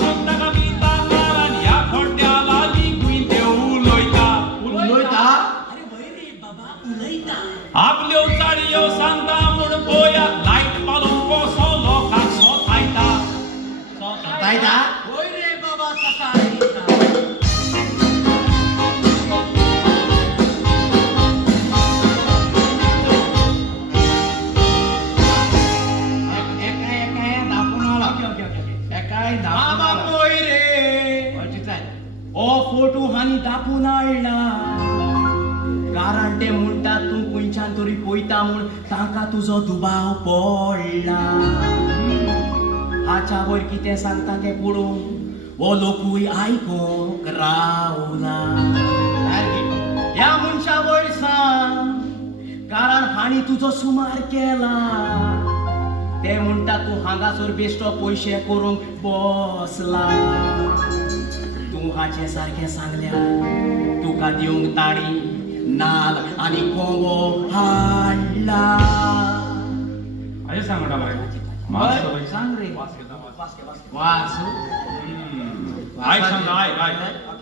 शुद्ध कविता कारण या खोट्याला लिगुई देऊ लोयता उलयता अरे वय रे बाबा उलयता आपल्यो चाळयो सांगता म्हूण पोया लायट पालून कसो लोकांक सोतायता सोतायता वय रे बाबा सकाळी बाबा पळय रे ओ फोटो हानी दाखवून हाडला कारण ते म्हणटा तूं खंयच्यान तरी पळयता म्हूण तांकां तुजो दुबाव पडला हाच्या वयर कितें सांगता तें पळोवन हो लोकूय आयकोंक रावला ह्या मनशा वयर सांग कारण हाणी तुजो सुमार केला ते म्हणटा तूं हांगासर बेश्टो पयशे करूंक बसला तूं हाचे सारकें सांगल्यार तुका दिवंक ताळी नाल आनी कोंबो हाडला अशें सांगता सांग रे आयक सांग आयक